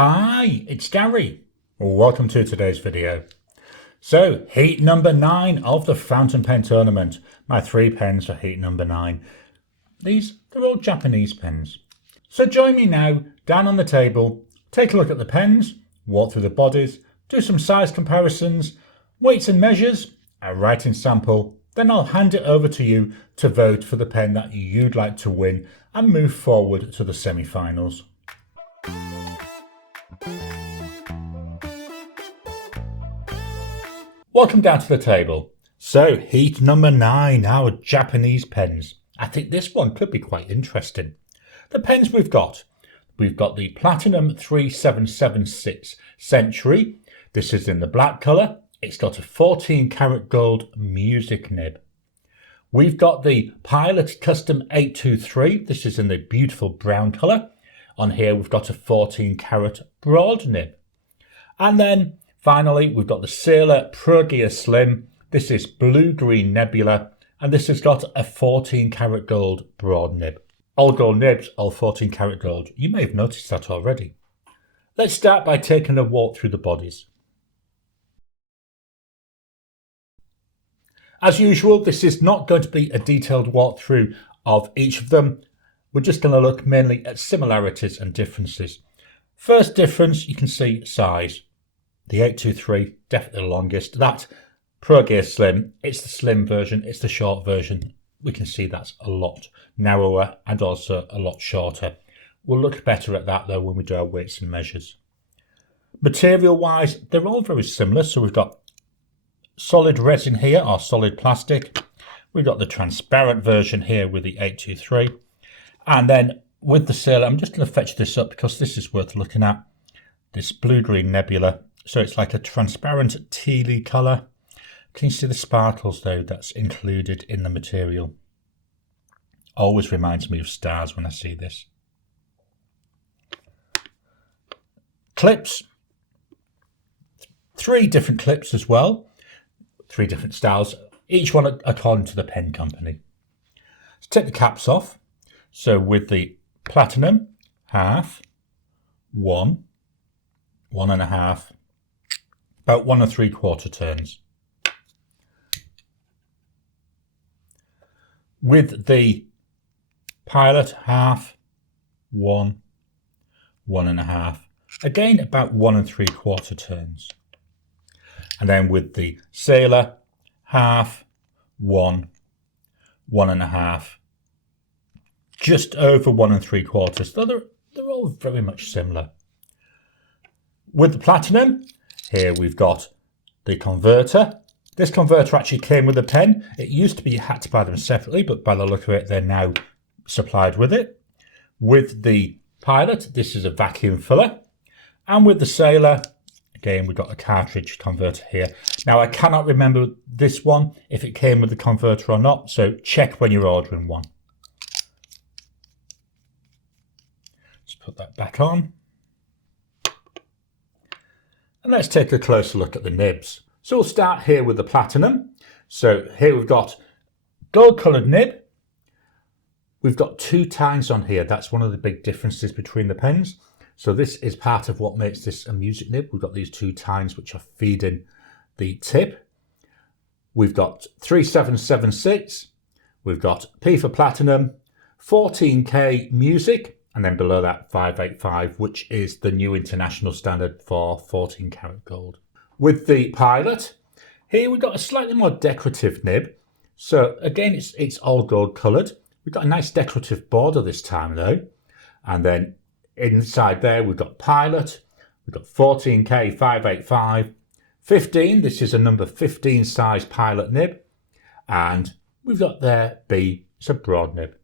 Hi, it's Gary. Welcome to today's video. So, heat number 9 of the Fountain Pen tournament. My 3 pens for heat number 9. They're all Japanese pens. So join me now, down on the table, take a look at the pens, walk through the bodies, do some size comparisons, weights and measures, a writing sample, then I'll hand it over to you to vote for the pen that you'd like to win and move forward to the semi-finals. Welcome down to the table. So, heat number 9, our Japanese pens. I think this one could be quite interesting. The pens we've got the Platinum 3776 Century. This is in the black colour. It's got a 14 karat gold music nib. We've got the Pilot Custom 823. This is in the beautiful brown colour. On here we've got a 14 karat broad nib. And then finally we've got the Sailor ProGear Slim. This is blue-green nebula, and this has got a 14 karat gold broad nib. All gold nibs, all 14 karat gold. You may have noticed that already. Let's start by taking a walk through the bodies. As usual, this is not going to be a detailed walkthrough of each of them. We're just going to look mainly at similarities and differences. First difference, you can see size. The 823, definitely the longest. That ProGear Slim, it's the slim version, it's the short version. We can see that's a lot narrower and also a lot shorter. We'll look better at that though when we do our weights and measures. Material wise, they're all very similar. So we've got solid resin here, or solid plastic. We've got the transparent version here with the 823. And then with the Sailor, I'm just going to fetch this up because this is worth looking at. This blue-green nebula. So it's like a transparent tealy colour. Can you see the sparkles though that's included in the material? Always reminds me of stars when I see this. Clips. 3 different clips as well. 3 different styles, each one according to the pen company. Let's take the caps off. So with the Platinum, half, 1, 1.5, about 1 3/4 turns. With the Pilot, half, 1, 1.5, again about 1 3/4 turns. And then with the Sailor, half, 1, 1.5, just over 1 3/4. So they're all very much similar. With the Platinum, here we've got the converter. This converter actually came with a pen. It used to be you had to buy them separately, but by the look of it, they're now supplied with it. With the Pilot, this is a vacuum filler. And with the Sailor, again, we've got a cartridge converter here. Now, I cannot remember this one, if it came with the converter or not, so check when you're ordering one. Let's put that back on. And let's take a closer look at the nibs. So we'll start here with the Platinum. So here we've got gold-coloured nib. We've got 2 tines on here. That's one of the big differences between the pens. So this is part of what makes this a music nib. We've got these 2 tines which are feeding the tip. We've got 3776. We've got P for Platinum, 14K music, and then below that 585, which is the new international standard for 14 karat gold. With the Pilot, here we've got a slightly more decorative nib. So again, it's all gold coloured. We've got a nice decorative border this time though. And then inside there, we've got Pilot, we've got 14K 585, 15, this is a number 15 size Pilot nib, and we've got there B, it's a broad nib.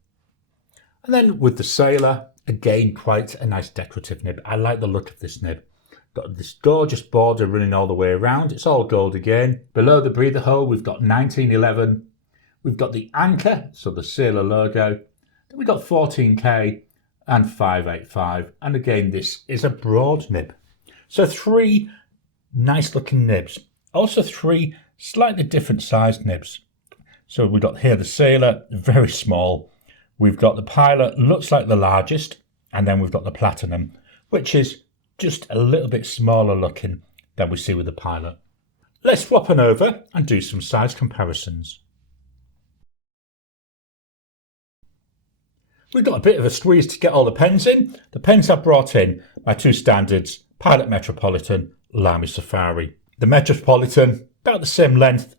And then with the Sailor, again, quite a nice decorative nib. I like the look of this nib. Got this gorgeous border running all the way around. It's all gold again. Below the breather hole, we've got 1911. We've got the anchor, so the Sailor logo. Then we've got 14K. And 585, and again this is a broad nib. So 3 nice looking nibs, also 3 slightly different sized nibs. So we've got here the Sailor, very small. We've got the Pilot, looks like the largest, and then we've got the Platinum, which is just a little bit smaller looking than we see with the Pilot. Let's swap on over and do some size comparisons. We've got a bit of a squeeze to get all the pens in. The pens I've brought in are two standards, Pilot Metropolitan, Lamy Safari. The Metropolitan, about the same length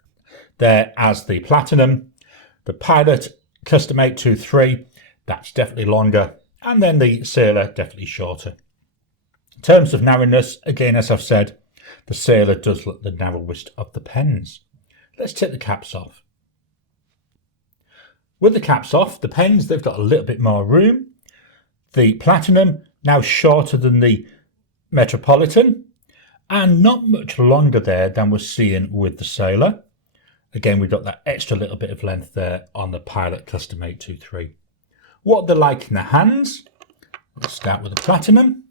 there as the Platinum. The Pilot Custom 823, that's definitely longer. And then the Sailor, definitely shorter. In terms of narrowness, again, as I've said, the Sailor does look the narrowest of the pens. Let's take the caps off. With the caps off, the pens, they've got a little bit more room. The Platinum, now shorter than the Metropolitan, and not much longer there than we're seeing with the Sailor. Again, we've got that extra little bit of length there on the Pilot Custom 823. What they're like in the hands, let's start with the Platinum.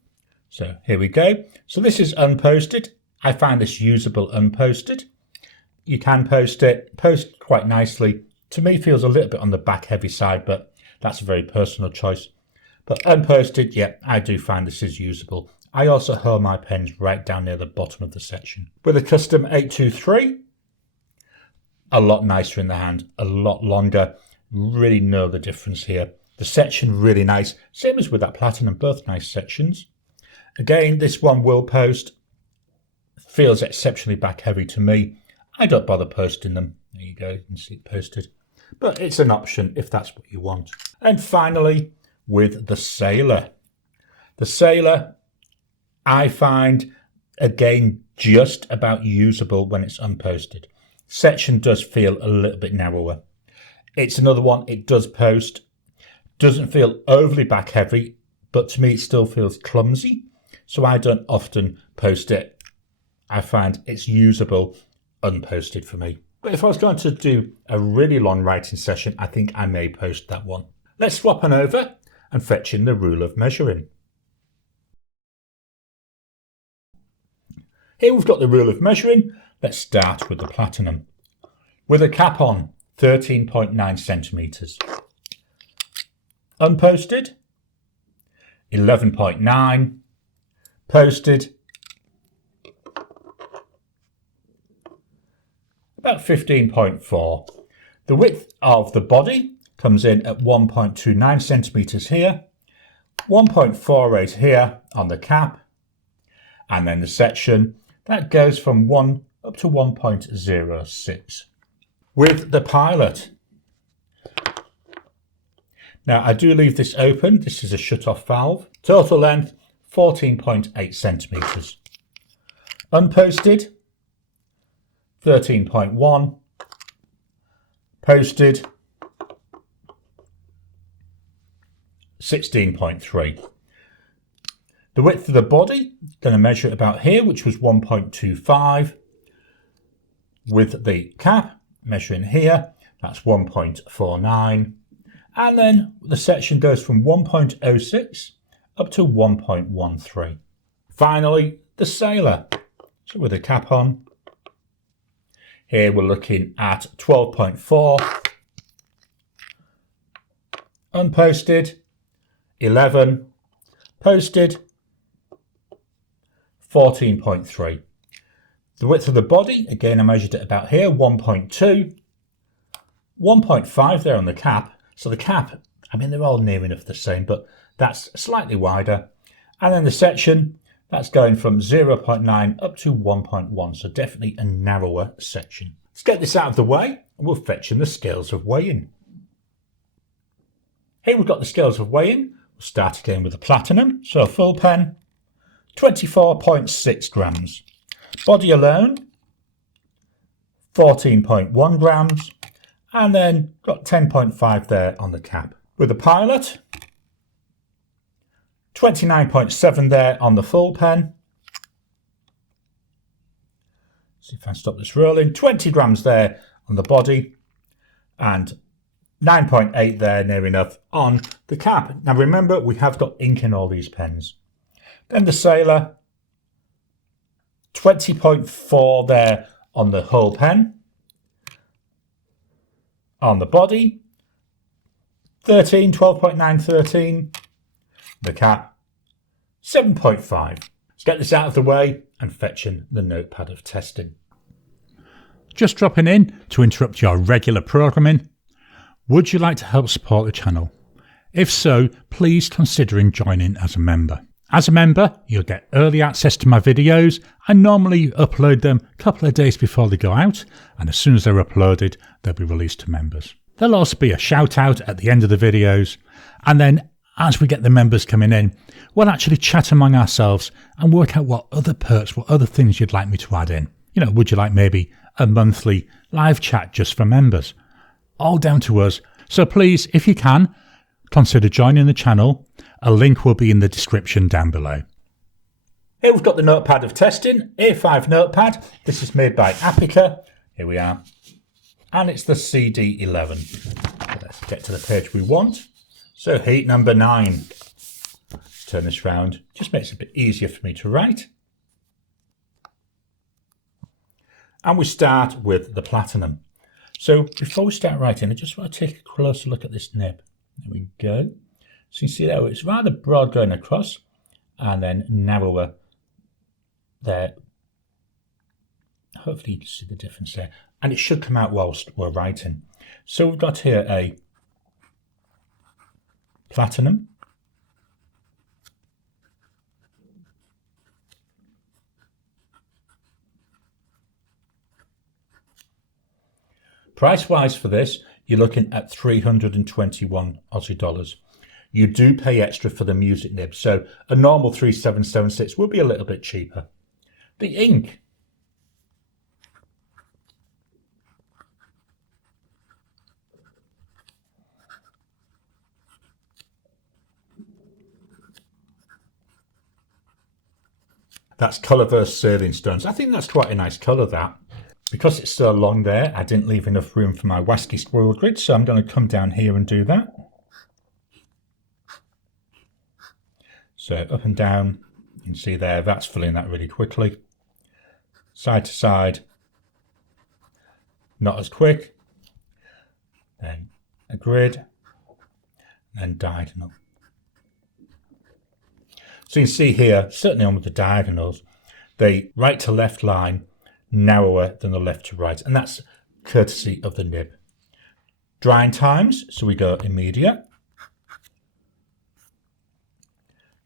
So here we go. So this is unposted. I find this usable unposted. You can post it, post quite nicely. To me, feels a little bit on the back heavy side, but that's a very personal choice. But unposted, yeah, I do find this is usable. I also hold my pens right down near the bottom of the section. With a Custom 823, a lot nicer in the hand, a lot longer. Really know the difference here. The section really nice, same as with that Platinum, both nice sections. Again, this one will post. Feels exceptionally back heavy to me. I don't bother posting them. There you go, you can see it posted. But it's an option if that's what you want. And finally, with the Sailor. The Sailor, I find, again, just about usable when it's unposted. Section does feel a little bit narrower. It's another one, it does post. Doesn't feel overly back heavy, but to me it still feels clumsy. So I don't often post it. I find it's usable unposted for me. But if I was going to do a really long writing session, I think I may post that one. Let's swap on over and fetch in the rule of measuring. Here we've got the rule of measuring. Let's start with the Platinum. With a cap on, 13.9 centimetres. Unposted, 11.9. Posted, about 15.4. The width of the body comes in at 1.29 centimetres here, 1.48 here on the cap, and then the section, that goes from 1 up to 1.06. With the Pilot, now I do leave this open, this is a shut-off valve. Total length, 14.8 centimetres. Unposted, 13.1. Posted, 16.3. The width of the body, going to measure it about here, which was 1.25. With the cap, measuring here, that's 1.49. And then the section goes from 1.06 up to 1.13. Finally, the Sailor. So with the cap on, here we're looking at 12.4. Unposted, 11. Posted, 14.3. The width of the body, again I measured it about here, 1.2. 1.5 there on the cap. So the cap, I mean, they're all near enough the same, but that's slightly wider. And then the section, that's going from 0.9 up to 1.1. So definitely a narrower section. Let's get this out of the way and we'll fetch in the scales of weighing. Here we've got the scales of weighing. We'll start again with the Platinum. So a full pen, 24.6 grams. Body alone, 14.1 grams. And then got 10.5 there on the cap. With the Pilot, 29.7 there on the full pen. See if I stop this rolling. 20 grams there on the body and 9.8 there, near enough, on the cap. Now remember, we have got ink in all these pens. Then the Sailor, 20.4 there on the whole pen. On the body, 12.9, 13. The cap, 7.5. get this out of the way and fetching the notepad of testing. Just dropping in to interrupt your regular programming. Would you like to help support the channel? If so, please consider joining as a member. As a member, you'll get early access to my videos. I normally upload them a couple of days before they go out, and as soon as they're uploaded, they'll be released to members. There'll also be a shout out at the end of the videos, and then as we get the members coming in, we'll actually chat among ourselves and work out what other perks, what other things you'd like me to add in. You know, would you like maybe a monthly live chat just for members? All down to us. So please, if you can, consider joining the channel. A link will be in the description down below. Here we've got the notepad of testing, A5 notepad. This is made by Apica. Here we are. And it's the CD11. Let's get to the page we want. So heat number 9. Let's turn this round. Just makes it a bit easier for me to write. And we start with the platinum. So before we start writing, I just want to take a closer look at this nib. There we go. So you see there, it's rather broad going across and then narrower there. Hopefully you can see the difference there. And it should come out whilst we're writing. So we've got here a platinum. Price-wise for this, you're looking at 321 Aussie dollars. You do pay extra for the music nib, so a normal 3776 will be a little bit cheaper. The ink. That's Colorverse Sailing Stones. I think that's quite a nice colour, that. Because it's so long there, I didn't leave enough room for my Wasky Squirrel grid, so I'm going to come down here and do that. So up and down, you can see there, that's filling that really quickly. Side to side, not as quick. Then a grid, then diagonal. So you can see here, certainly on with the diagonals, the right to left line narrower than the left to right, and that's courtesy of the nib. Drying times, so we go immediate.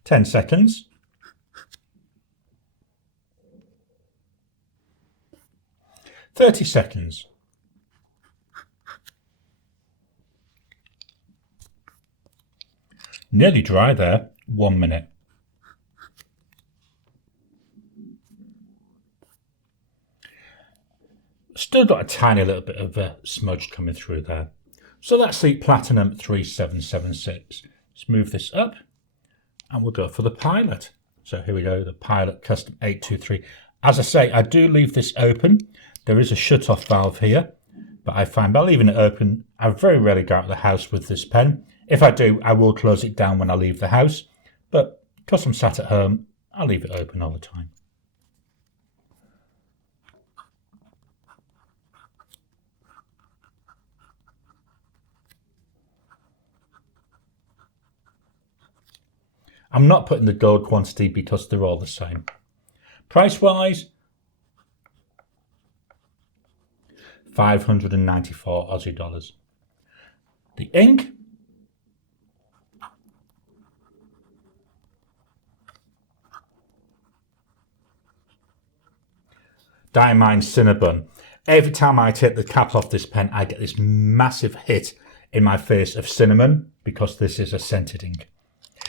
10 seconds. 30 seconds. Nearly dry there, 1 minute. Still got a tiny little bit of a smudge coming through there. So that's the Platinum 3776. Let's move this up and we'll go for the Pilot. So here we go, the Pilot Custom 823. As I say, I do leave this open. There is a shut-off valve here, but I find by leaving it open, I very rarely go out of the house with this pen. If I do, I will close it down when I leave the house, but because I'm sat at home, I leave it open all the time. I'm not putting the gold quantity because they're all the same. Price-wise, 594 Aussie dollars. The ink, Diamine Cinnabun. Every time I take the cap off this pen, I get this massive hit in my face of cinnamon because this is a scented ink.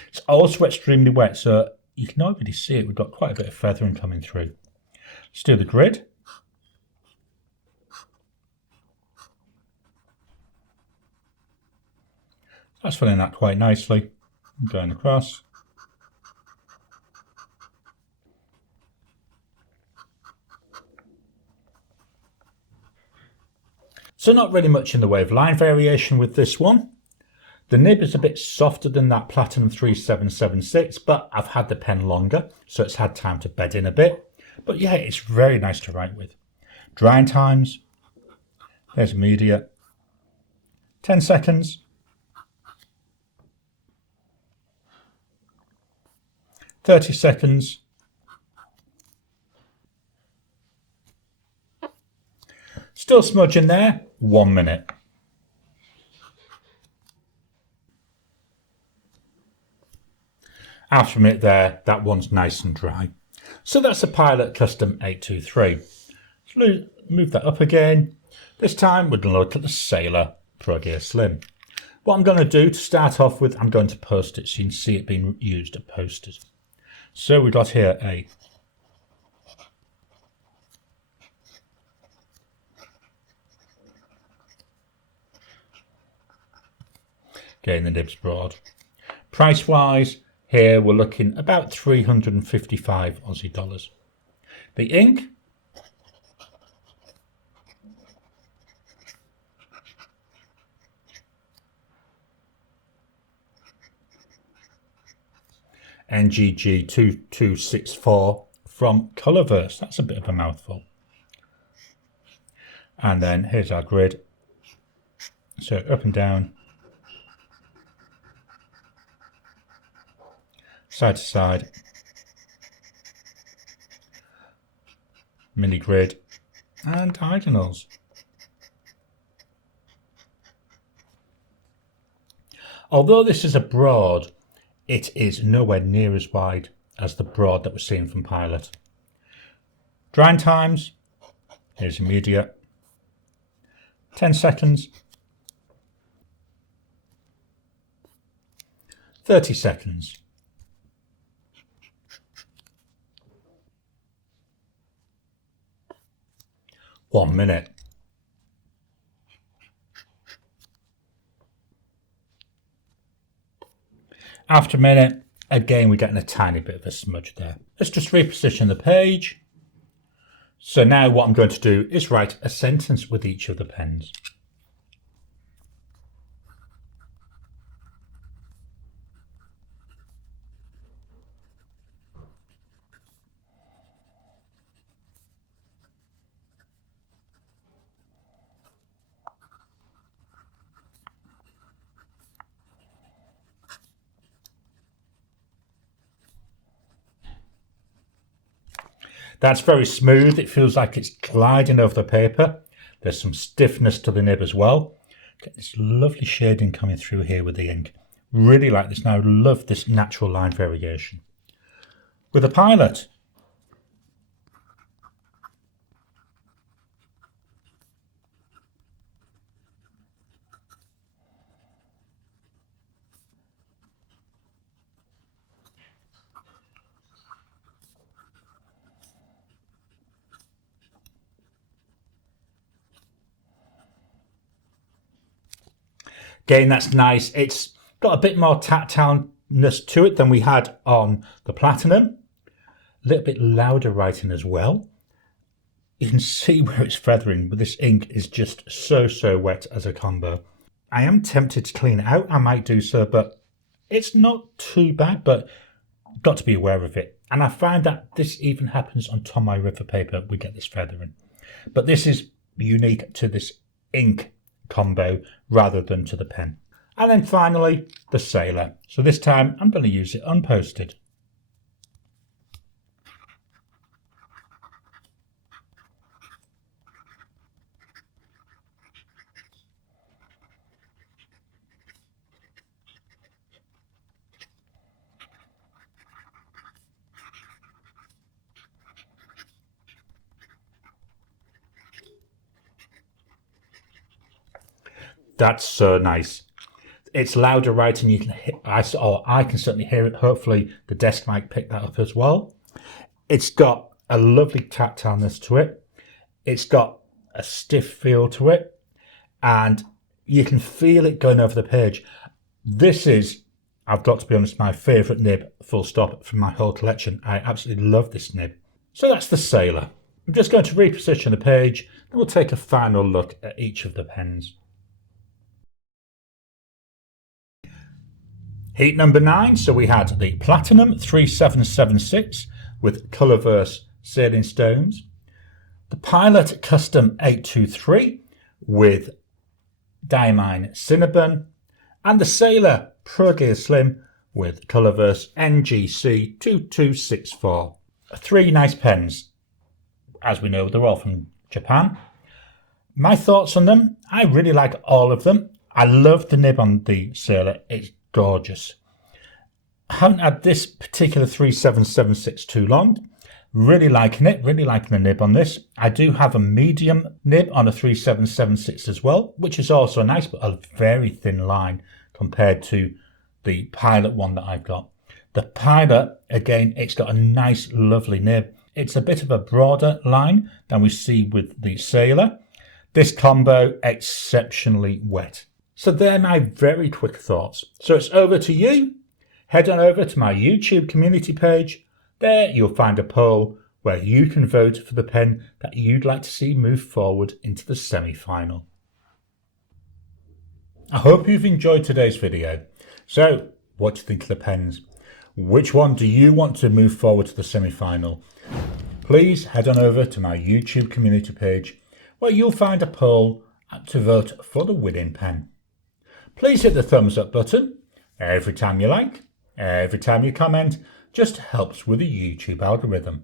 It's also extremely wet, so you can already see it. We've got quite a bit of feathering coming through. Let's do the grid. That's filling that quite nicely. Going across. So not really much in the way of line variation with this one. The nib is a bit softer than that Platinum 3776, but I've had the pen longer, so it's had time to bed in a bit. But yeah, it's very nice to write with. Drying times, there's immediate, 10 seconds, 30 seconds, Still smudging there, 1 minute. After a minute there, that one's nice and dry. So that's the Pilot Custom 823. So move that up again. This time we're going to look at the Sailor ProGear Slim. What I'm going to do to start off with, I'm going to post it so you can see it being used and posted. So we've got here again, the nib's broad. Price wise, here we're looking about 355 Aussie dollars. The ink, NGG 2264 from Colorverse. That's a bit of a mouthful. And then here's our grid. So up and down, side to side, mini grid, and diagonals. Although this is a broad, it is nowhere near as wide as the broad that we're seeing from Pilot. Drying times, here's immediate, 10 seconds, 30 seconds. 1 minute. After a minute, again, we're getting a tiny bit of a smudge there. Let's just reposition the page. So now what I'm going to do is write a sentence with each of the pens. That's very smooth. It feels like it's gliding over the paper. There's some stiffness to the nib as well. Get this lovely shading coming through here with the ink. Really like this now. Love this natural line variation. With a Pilot, again, that's nice. It's got a bit more tactileness to it than we had on the Platinum. A little bit louder writing as well. You can see where it's feathering, but this ink is just so wet as a combo. I am tempted to clean it out. I might do so, but it's not too bad, but got to be aware of it. And I find that this even happens on Tomoe River paper. We get this feathering. But this is unique to this ink combo rather than to the pen. And then finally, the Sailor. So this time I'm going to use it unposted. That's so nice. It's louder writing. You can hear, I can certainly hear it. Hopefully the desk mic picked that up as well. It's got a lovely tactileness to it. It's got a stiff feel to it, and you can feel it going over the page. This is, I've got to be honest, my favourite nib, full stop, from my whole collection. I absolutely love this nib. So that's the Sailor. I'm just going to reposition the page, and we'll take a final look at each of the pens. Heat number 9, so we had the Platinum 3776 with Colorverse Sailing Stones, the Pilot Custom 823 with Diamine Cinnabun, and the Sailor ProGear Slim with Colorverse NGC 2264. 3 nice pens. As we know, they're all from Japan. my thoughts on them, I really like all of them. I love the nib on the Sailor, it's gorgeous. I haven't had this particular 3776 too long. Really liking it, really liking the nib on this. I do have a medium nib on a 3776 as well, which is also nice, but a very thin line compared to the Pilot one that I've got. The Pilot, again, it's got a nice, lovely nib. It's a bit of a broader line than we see with the Sailor. This combo, exceptionally wet. So they're my very quick thoughts. So it's over to you. Head on over to my YouTube community page. There you'll find a poll where you can vote for the pen that you'd like to see move forward into the semi-final. I hope you've enjoyed today's video. So, what do you think of the pens? Which one do you want to move forward to the semi-final? Please head on over to my YouTube community page where you'll find a poll to vote for the winning pen. Please hit the thumbs up button every time you like, every time you comment. Just helps with the YouTube algorithm.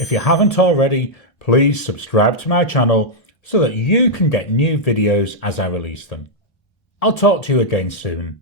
If you haven't already, please subscribe to my channel so that you can get new videos as I release them. I'll talk to you again soon.